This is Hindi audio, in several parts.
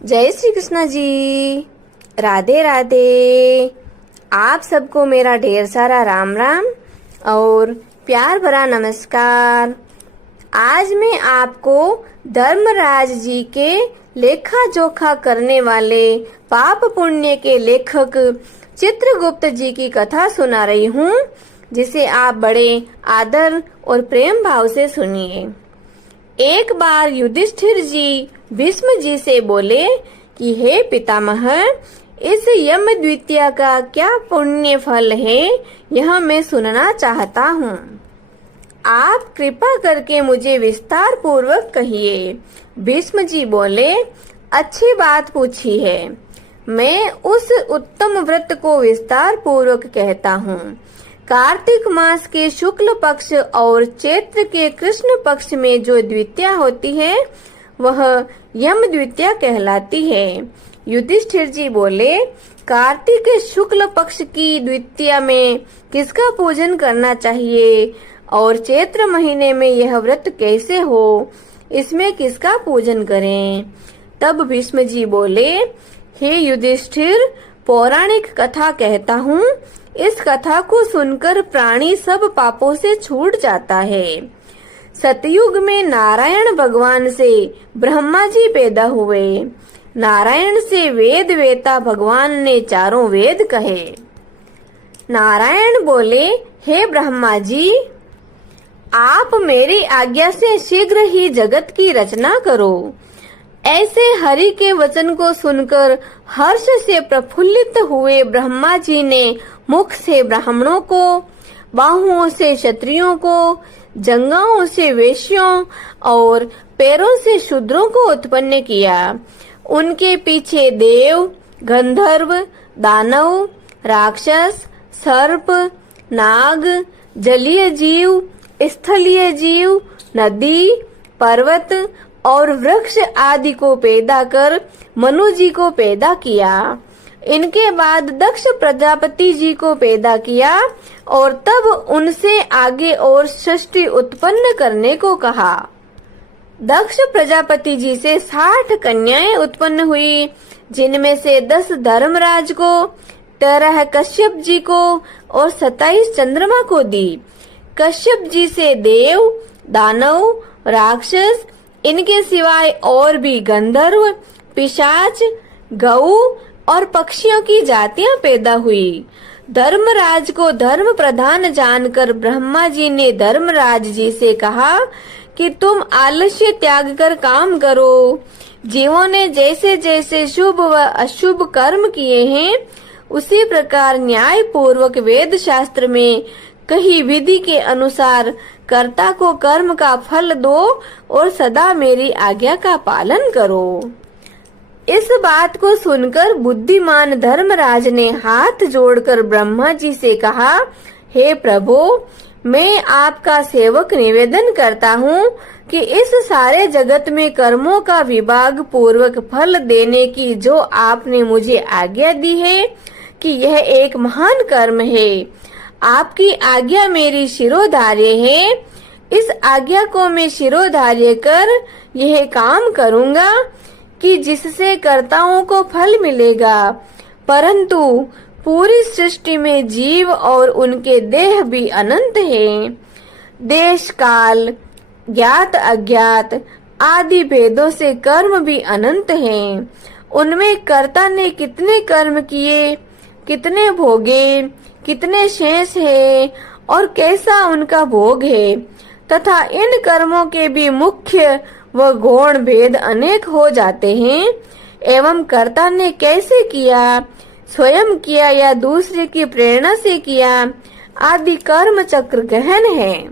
जय श्री कृष्णा जी। राधे राधे। आप सबको मेरा ढेर सारा राम राम और प्यार भरा नमस्कार। आज मैं आपको धर्मराज जी के लेखा जोखा करने वाले पाप पुण्य के लेखक चित्रगुप्त जी की कथा सुना रही हूँ, जिसे आप बड़े आदर और प्रेम भाव से सुनिए। एक बार युधिष्ठिर जी भीष्म जी से बोले कि हे पितामह, इस यम द्वितीया का क्या पुण्य फल है, यह मैं सुनना चाहता हूँ। आप कृपा करके मुझे विस्तार पूर्वक कहिए। भीष्म जी बोले, अच्छी बात पूछी है, मैं उस उत्तम व्रत को विस्तार पूर्वक कहता हूँ। कार्तिक मास के शुक्ल पक्ष और चैत्र के कृष्ण पक्ष में जो द्वितीया होती है वह यम द्वितीया कहलाती है। युधिष्ठिर जी बोले, कार्तिक के शुक्ल पक्ष की द्वितीया में किसका पूजन करना चाहिए और चैत्र महीने में यह व्रत कैसे हो, इसमें किसका पूजन करें? तब भीष्म जी बोले, हे युधिष्ठिर, पौराणिक कथा कहता हूँ, इस कथा को सुनकर प्राणी सब पापों से छूट जाता है। सतयुग में नारायण भगवान से ब्रह्मा जी पैदा हुए। नारायण से वेद वेता भगवान ने चारों वेद कहे। नारायण बोले, हे ब्रह्मा जी, आप मेरी आज्ञा से शीघ्र ही जगत की रचना करो। ऐसे हरि के वचन को सुनकर हर्ष से प्रफुल्लित हुए ब्रह्मा जी ने मुख से ब्राह्मणों को, बाहुओं से क्षत्रियों को, जंघाओं से वैश्यों और पैरों से शूद्रों को उत्पन्न किया। उनके पीछे देव, गंधर्व, दानव, राक्षस, सर्प, नाग, जलीय जीव, स्थलीय जीव, नदी, पर्वत और वृक्ष आदि को पैदा कर मनु जी को पैदा किया। इनके बाद दक्ष प्रजापति जी को पैदा किया और तब उनसे आगे और सृष्टि उत्पन्न करने को कहा। दक्ष प्रजापति जी से 60 कन्याएं उत्पन्न हुई, जिनमें से 10 धर्मराज को, 13 कश्यप जी को और 27 चंद्रमा को दी। कश्यप जी से देव, दानव, राक्षस, इनके सिवाय और भी गंधर्व, पिशाच, गऊ और पक्षियों की जातियां पैदा हुई। धर्मराज को धर्म प्रधान जानकर ब्रह्मा जी ने धर्मराज जी से कहा कि तुम आलस्य त्याग कर काम करो। जीवों ने जैसे जैसे शुभ व अशुभ कर्म किए हैं, उसी प्रकार न्याय पूर्वक वेद शास्त्र में कही विधि के अनुसार कर्ता को कर्म का फल दो और सदा मेरी आज्ञा का पालन करो। इस बात को सुनकर बुद्धिमान धर्मराज ने हाथ जोड़कर ब्रह्मा जी से कहा, हे प्रभु, मैं आपका सेवक निवेदन करता हूँ कि इस सारे जगत में कर्मों का विभाग पूर्वक फल देने की जो आपने मुझे आज्ञा दी है कि यह एक महान कर्म है। आपकी आज्ञा मेरी शिरोधार्य है। इस आज्ञा को मैं शिरोधार्य कर यह काम करूँगा कि जिससे कर्ताओं को फल मिलेगा, परंतु पूरी सृष्टि में जीव और उनके देह भी अनंत हैं। देश काल, ज्ञात अज्ञात आदि भेदों से कर्म भी अनंत हैं। उनमें कर्ता ने कितने कर्म किए, कितने भोगे, कितने शेष है और कैसा उनका भोग है, तथा इन कर्मों के भी मुख्य व गौण भेद अनेक हो जाते हैं। एवं कर्ता ने कैसे किया, स्वयं किया या दूसरे की प्रेरणा से किया, आदि कर्म चक्र गहन है।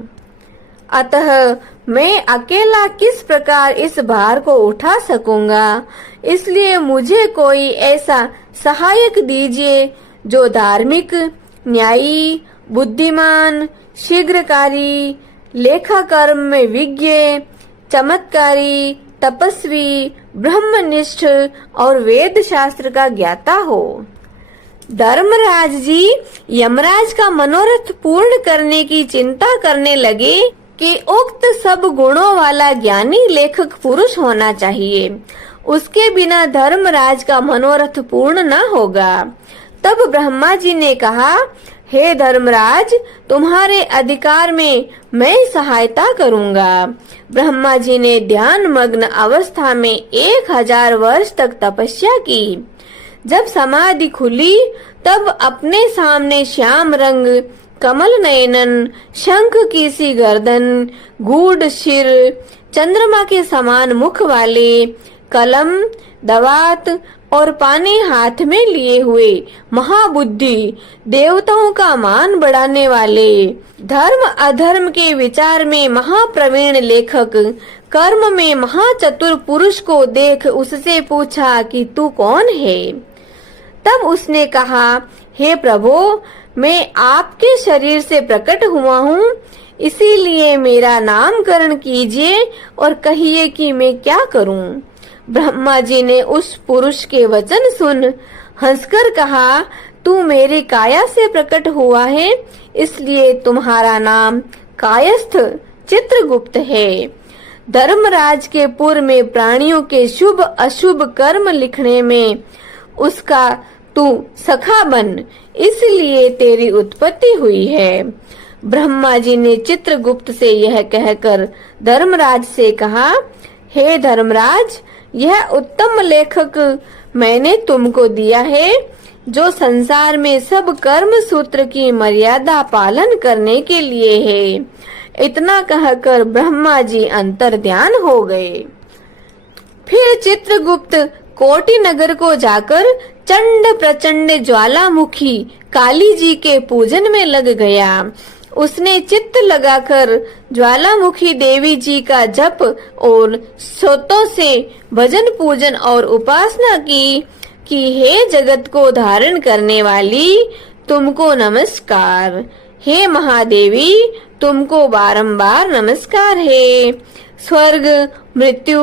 अतः मैं अकेला किस प्रकार इस भार को उठा सकूंगा, इसलिए मुझे कोई ऐसा सहायक दीजिए जो धार्मिक, न्यायी, बुद्धिमान, शीघ्रकारी, लेखा कर्म में विज्ञ, चमत्कारी, तपस्वी, ब्रह्मनिष्ठ और वेद शास्त्र का ज्ञाता हो। धर्मराज जी यमराज का मनोरथ पूर्ण करने की चिंता करने लगे कि उक्त सब गुणों वाला ज्ञानी लेखक पुरुष होना चाहिए। उसके बिना धर्मराज का मनोरथ पूर्ण न होगा। तब ब्रह्मा जी ने कहा, हे धर्मराज, तुम्हारे अधिकार में मैं सहायता करूंगा। ब्रह्मा जी ने ध्यान मग्न अवस्था में 1000 वर्ष तक तपस्या की। जब समाधि खुली तब अपने सामने श्याम रंग, कमल नयनन, शंख की सी गर्दन, गूढ़ शिर, चंद्रमा के समान मुख वाले, कलम, दवात और पाने हाथ में लिए हुए महाबुद्धि, देवताओं का मान बढ़ाने वाले, धर्म अधर्म के विचार में महाप्रवीण लेखक, कर्म में महाचतुर पुरुष को देख उससे पूछा कि तू कौन है? तब उसने कहा, हे प्रभु, मैं आपके शरीर से प्रकट हुआ हूँ, इसीलिए मेरा नामकरण कीजिए और कहिए कि मैं क्या करूं। ब्रह्मा जी ने उस पुरुष के वचन सुन हंसकर कहा, तू मेरी काया से प्रकट हुआ है, इसलिए तुम्हारा नाम कायस्थ चित्रगुप्त है। धर्मराज के पूर्व में प्राणियों के शुभ अशुभ कर्म लिखने में उसका तू सखा बन, इसलिए तेरी उत्पत्ति हुई है। ब्रह्मा जी ने चित्रगुप्त से यह कहकर धर्मराज से कहा, हे धर्मराज, यह उत्तम लेखक मैंने तुमको दिया है, जो संसार में सब कर्म सूत्र की मर्यादा पालन करने के लिए है। इतना कहकर ब्रह्मा जी अंतर ध्यान हो गए। फिर चित्रगुप्त कोटि नगर को जाकर चंड प्रचंड ज्वालामुखी काली जी के पूजन में लग गया। उसने चित्त लगाकर ज्वालामुखी देवी जी का जप और श्रोतों से भजन पूजन और उपासना की कि हे जगत को धारण करने वाली, तुमको नमस्कार। हे महादेवी, तुमको बारंबार नमस्कार है। स्वर्ग, मृत्यु,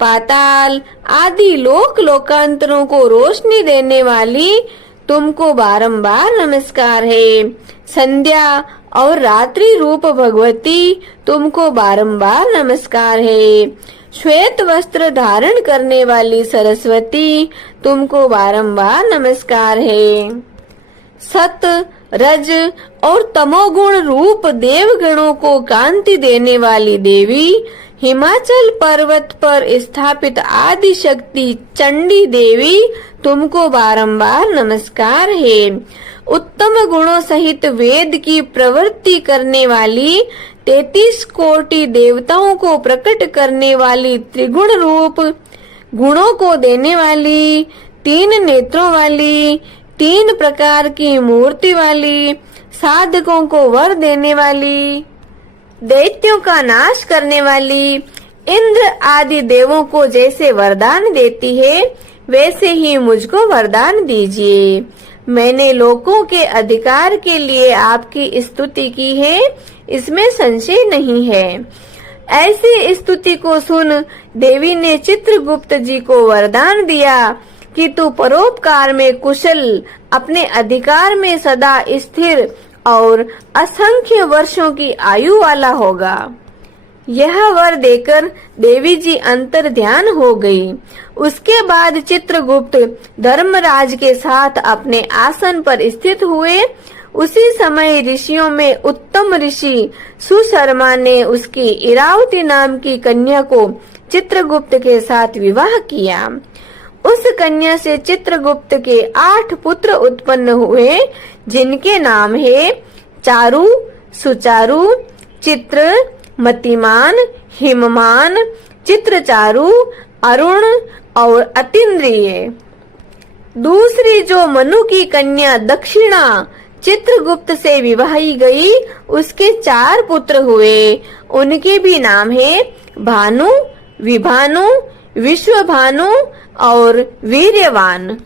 पाताल आदि लोक लोकांतरों को रोशनी देने वाली, तुमको बारंबार नमस्कार है। संध्या और रात्रि रूप भगवती, तुमको बारंबार नमस्कार है। श्वेत वस्त्र धारण करने वाली सरस्वती, तुमको बारंबार नमस्कार है। सत, रज और तमोगुण रूप देवगणों को कांति देने वाली देवी, हिमाचल पर्वत पर स्थापित आदि शक्ति चंडी देवी, तुमको बारंबार नमस्कार है। उत्तम गुणों सहित वेद की प्रवृत्ति करने वाली, 33 कोटि देवताओं को प्रकट करने वाली, त्रिगुण रूप गुणों को देने वाली, 3 नेत्रों वाली, 3 प्रकार की मूर्ति वाली, साधकों को वर देने वाली, दैत्यों का नाश करने वाली, इंद्र आदि देवों को जैसे वरदान देती है, वैसे ही मुझको वरदान दीजिए। मैंने लोगों के अधिकार के लिए आपकी स्तुति की है, इसमें संशय नहीं है। ऐसी स्तुति को सुन देवी ने चित्रगुप्त जी को वरदान दिया कि तू परोपकार में कुशल, अपने अधिकार में सदा स्थिर और असंख्य वर्षों की आयु वाला होगा। यह वर देकर देवी जी अंतर ध्यान हो गई। उसके बाद चित्रगुप्त धर्मराज के साथ अपने आसन पर स्थित हुए। उसी समय ऋषियों में उत्तम ऋषि सुशर्मा ने उसकी इरावती नाम की कन्या को चित्रगुप्त के साथ विवाह किया। उस कन्या से चित्रगुप्त के 8 पुत्र उत्पन्न हुए, जिनके नाम है चारु, सुचारु, चित्र, मतिमान, हिममान, चित्रचारु, अरुण और अतीन्द्रिय। दूसरी जो मनु की कन्या दक्षिणा चित्रगुप्त से विवाही गई, उसके 4 पुत्र हुए। उनके भी नाम है भानु, विभानु, विश्वभानु और वीर्यवान।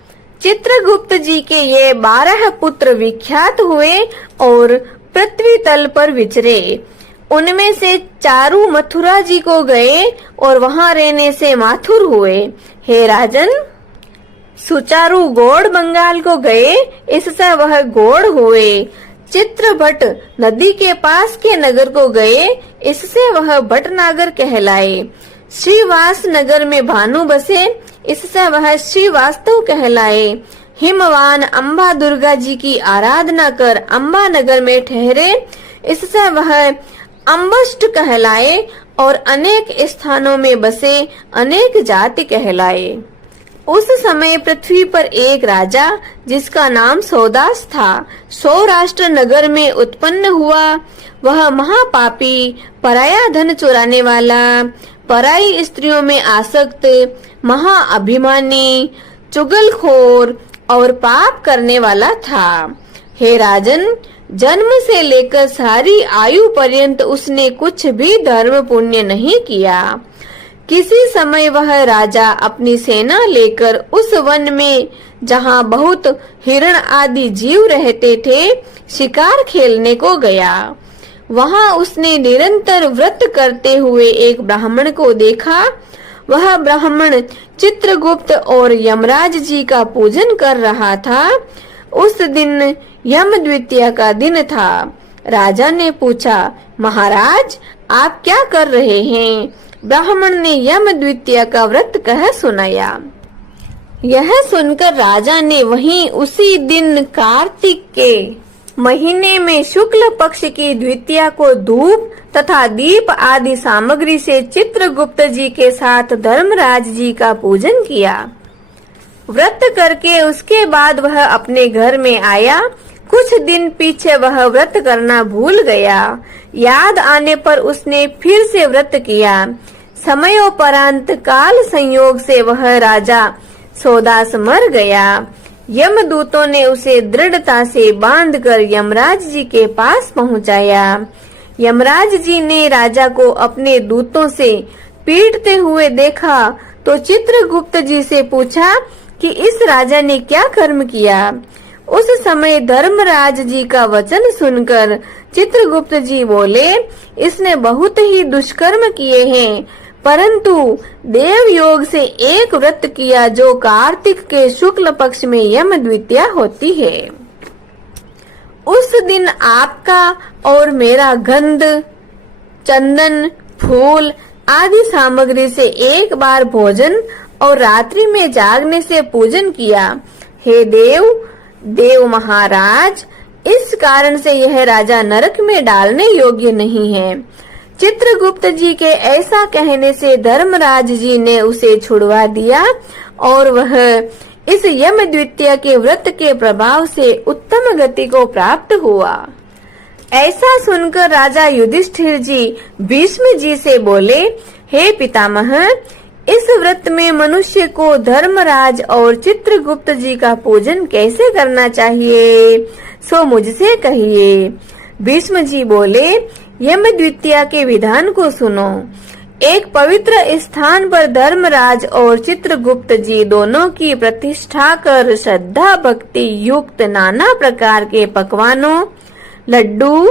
चित्रगुप्त जी के ये 12 पुत्र विख्यात हुए और पृथ्वी तल पर विचरे। उनमें से चारु मथुरा जी को गए और वहां रहने से माथुर हुए। हे राजन, सुचारु गौड़ बंगाल को गए, इससे वह गौड़ हुए। चित्रभट नदी के पास के नगर को गए, इससे वह भटनागर कहलाए। श्रीवास नगर में भानु बसे, इससे वह श्री वास्तव कहलाए। हिमवान अम्बा दुर्गा जी की आराधना कर अम्बा नगर में ठहरे, इससे वह अम्बष्ट कहलाए और अनेक स्थानों में बसे अनेक जाति कहलाए। उस समय पृथ्वी पर एक राजा जिसका नाम सौदास था, सौराष्ट्र नगर में उत्पन्न हुआ। वह महापापी, पराया धन चुराने वाला, पराई स्त्रियों में आसक्त, महाअभिमानी, चुगलखोर और पाप करने वाला था। हे राजन, जन्म से लेकर सारी आयु पर्यंत उसने कुछ भी धर्म पुण्य नहीं किया। किसी समय वह राजा अपनी सेना लेकर उस वन में, जहाँ बहुत हिरण आदि जीव रहते थे, शिकार खेलने को गया। वहाँ उसने निरंतर व्रत करते हुए एक ब्राह्मण को देखा। वह ब्राह्मण चित्रगुप्त और यमराज जी का पूजन कर रहा था। उस दिन यम द्वितीया का दिन था। राजा ने पूछा, महाराज आप क्या कर रहे हैं? ब्राह्मण ने यम द्वितीया का व्रत कह सुनाया। यह सुनकर राजा ने वहीं उसी दिन कार्तिक के महीने में शुक्ल पक्ष की द्वितीया को धूप तथा दीप आदि सामग्री से चित्रगुप्त जी के साथ धर्मराज जी का पूजन किया। व्रत करके उसके बाद वह अपने घर में आया। कुछ दिन पीछे वह व्रत करना भूल गया। याद आने पर उसने फिर से व्रत किया। समयोपरांत काल संयोग से वह राजा सौदास मर गया। यमदूतों ने उसे दृढ़ता से बांधकर यमराज जी के पास पहुंचाया। यमराज जी ने राजा को अपने दूतों से पीटते हुए देखा तो चित्रगुप्त जी से पूछा कि इस राजा ने क्या कर्म किया। उस समय धर्मराज जी का वचन सुनकर चित्रगुप्त जी बोले, इसने बहुत ही दुष्कर्म किए हैं, परंतु देव योग से एक व्रत किया जो कार्तिक के शुक्ल पक्ष में यम द्वितीया होती है। उस दिन आपका और मेरा गंध, चंदन, फूल आदि सामग्री से एक बार भोजन और रात्रि में जागने से पूजन किया। हे देव महाराज, इस कारण से यह राजा नरक में डालने योग्य नहीं है। चित्रगुप्त जी के ऐसा कहने से धर्मराज जी ने उसे छुड़वा दिया और वह इस यम द्वितीया के व्रत के प्रभाव से उत्तम गति को प्राप्त हुआ। ऐसा सुनकर राजा युधिष्ठिर जी भीष्म जी से बोले, हे पितामह, इस व्रत में मनुष्य को धर्मराज और चित्रगुप्त जी का पूजन कैसे करना चाहिए, सो मुझसे कहिए। भीष्म जी बोले, यम द्वितीया के विधान को सुनो। एक पवित्र स्थान पर धर्मराज और चित्रगुप्त जी दोनों की प्रतिष्ठा कर श्रद्धा भक्ति युक्त नाना प्रकार के पकवानों, लड्डू,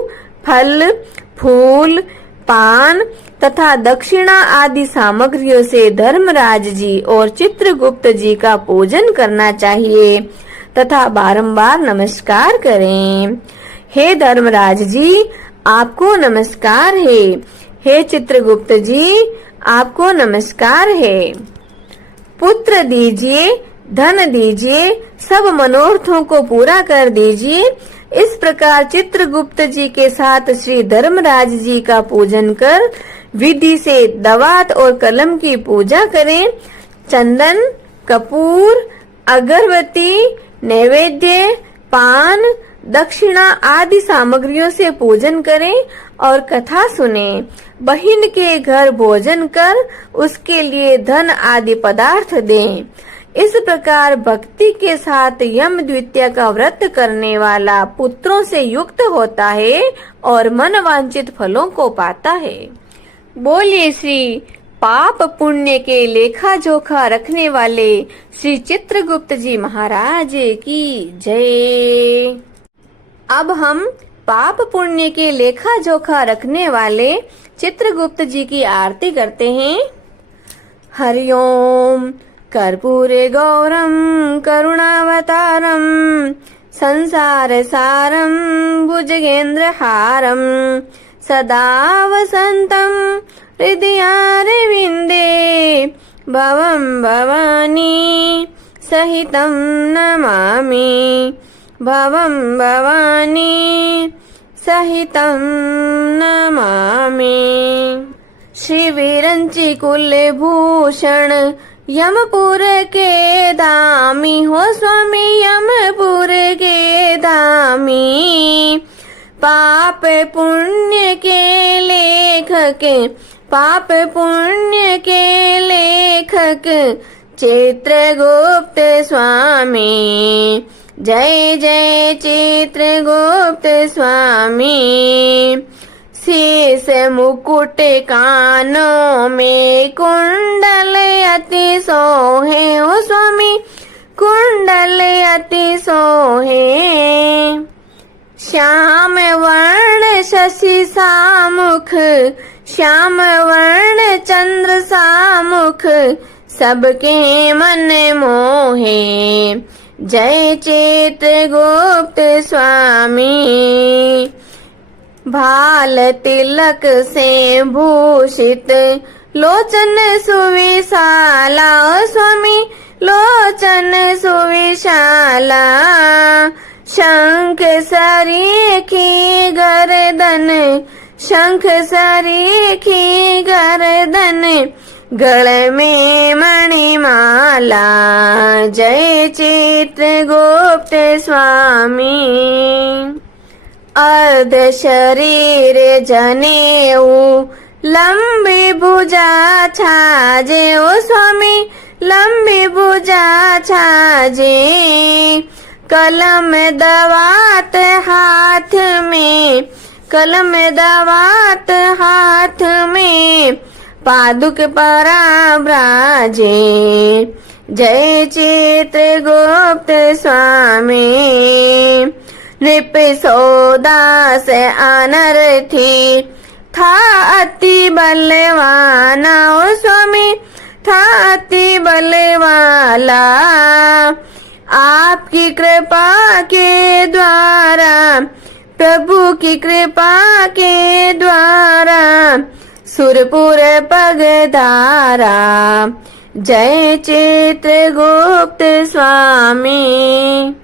फल, फूल, पान तथा दक्षिणा आदि सामग्रियों से धर्मराज जी और चित्रगुप्त जी का पूजन करना चाहिए तथा बारंबार नमस्कार करें। हे धर्मराज जी, आपको नमस्कार है। हे चित्रगुप्त जी, आपको नमस्कार है। पुत्र दीजिए, धन दीजिए, सब मनोरथों को पूरा कर दीजिए। इस प्रकार चित्रगुप्त जी के साथ श्री धर्मराज जी का पूजन कर विधि से दवात और कलम की पूजा करें। चंदन, कपूर, अगरबत्ती, नैवेद्य, पान, दक्षिणा आदि सामग्रियों से पूजन करें और कथा सुने। बहिन के घर भोजन कर उसके लिए धन आदि पदार्थ दें। इस प्रकार भक्ति के साथ यम द्वितीया का व्रत करने वाला पुत्रों से युक्त होता है और मनवांछित फलों को पाता है। बोलिए श्री पाप पुण्य के लेखा जोखा रखने वाले श्री चित्रगुप्त जी महाराज की जय। अब हम पाप पुण्य के लेखा जोखा रखने वाले चित्रगुप्त जी की आरती करते हैं। हरिओम कर्पूरे गौरम करुणावतारम संसार सारम भुजगेंद्र हारम सदा वसंतम हृदयारविंदे भवं भवानी सहितं नमामि, भवं भवानी सहितं नमामि। श्री विरंची कुलभूषण यमपुर के धामी हो स्वामी, यमपुर के धामी। पाप पुण्य के लेखक, पाप पुण्य के लेखक चित्रगुप्त स्वामी। जय जय चित्रगुप्त स्वामी। शीश मुकुट कानों में कुंडल अति सोहे ओ स्वामी, कुंडल अति सोहे। श्याम वर्ण शशि सामुख, श्याम वर्ण चंद्र सामुख, सबके मन मोहे। जय चित्रगुप्त स्वामी। भाल तिलक से भूषित लोचन सुविशाला ओ स्वामी, लोचन सुविशाला। शंख सरीखी गर्दन, शंख सरीखी गर्दन, गले में मणिमाला। जय चित्रगुप्त स्वामी। अर्ध शरीर जनेऊ लंबी भुजा छाजे ओ स्वामी, लंबी भुजा छाजे। कलम दवात हाथ में, कलम दवात हाथ में, पादुक पराभ्राजे। जय चित्रगुप्त स्वामी। नृप सौदा से अनर्थी था अति बलवाना ओ स्वामी, था अति बलवाला। आपकी कृपा के द्वारा, प्रभु की कृपा के द्वारा, सुरपुर पगधारा। जय चित्रगुप्त स्वामी।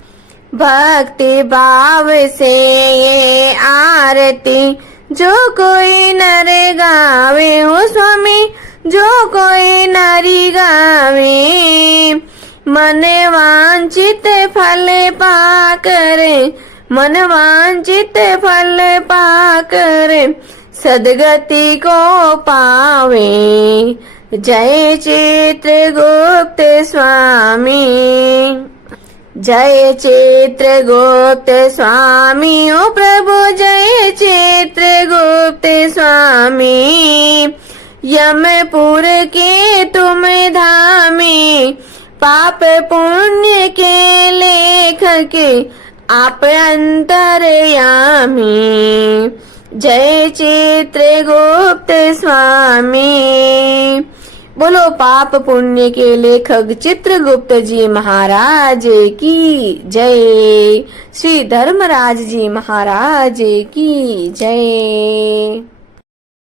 भक्ति भाव से ये आरती जो कोई नर गावे हो स्वामी, जो कोई नारी गावे। मन वांछित फल पाकर, मन वांछित फल पाकर, सदगति को पावे। जय चित्रगुप्त स्वामी। जय चित्रगुप्त स्वामी ओ प्रभु, जय चित्रगुप्त स्वामी। यमपुर के तुम धामी, पाप पुण्य के लेखक आप अंतर्यामी। जय चित्रगुप्त स्वामी। बोलो पाप पुण्य के लेखक चित्रगुप्त जी महाराज की जय। श्री धर्मराज जी महाराज की जय।